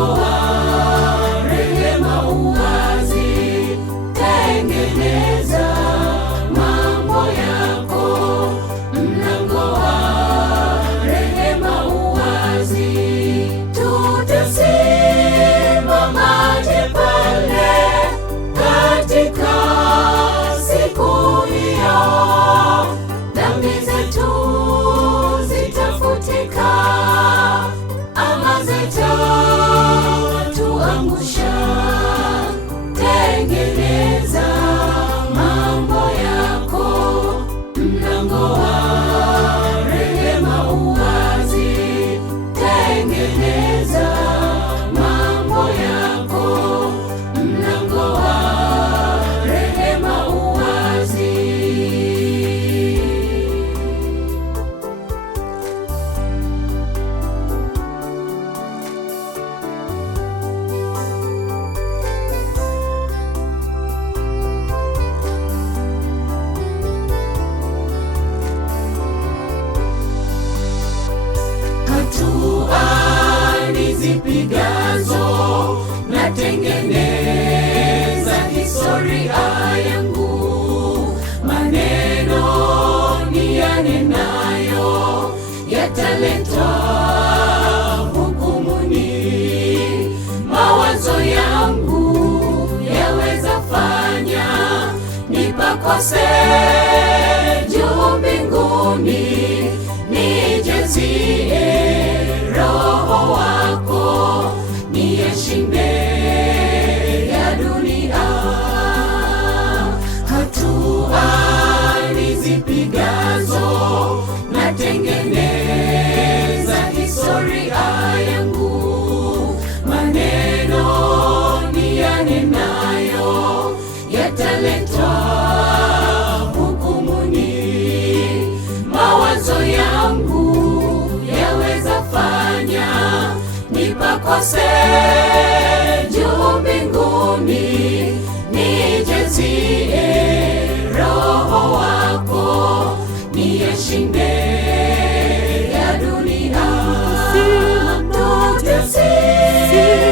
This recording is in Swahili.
mlango wa rehema uwazi, tengeneza mambo yako. Mlango wa rehema uwazi, tutasimamaje pale katika siku hiyo? Dhambi zetu zitafutika ama zitatuangusha. Tengeneza mambo yako. Mlango wa rehema uwazi, tengeneza mambo yako. Mlango wa rehema uwazi. Hatua nizipigazo, natengeneza historia yangu. Maneno niyanenayo yataletwa hukumuni. Mawazo yangu yaweza fanya nipakose juu mbinguni. Nijazie Roho wako, niyashinde ya dunia. Hatua nizipigazo, natengeneza historia yangu. Maneno niyanenayo yataletwa hukumuni. Mawazo yangu yaweza fanya nipakose juu mbinguni. Nijazie Roho wako, niyashinde ya dunia. Tutasimama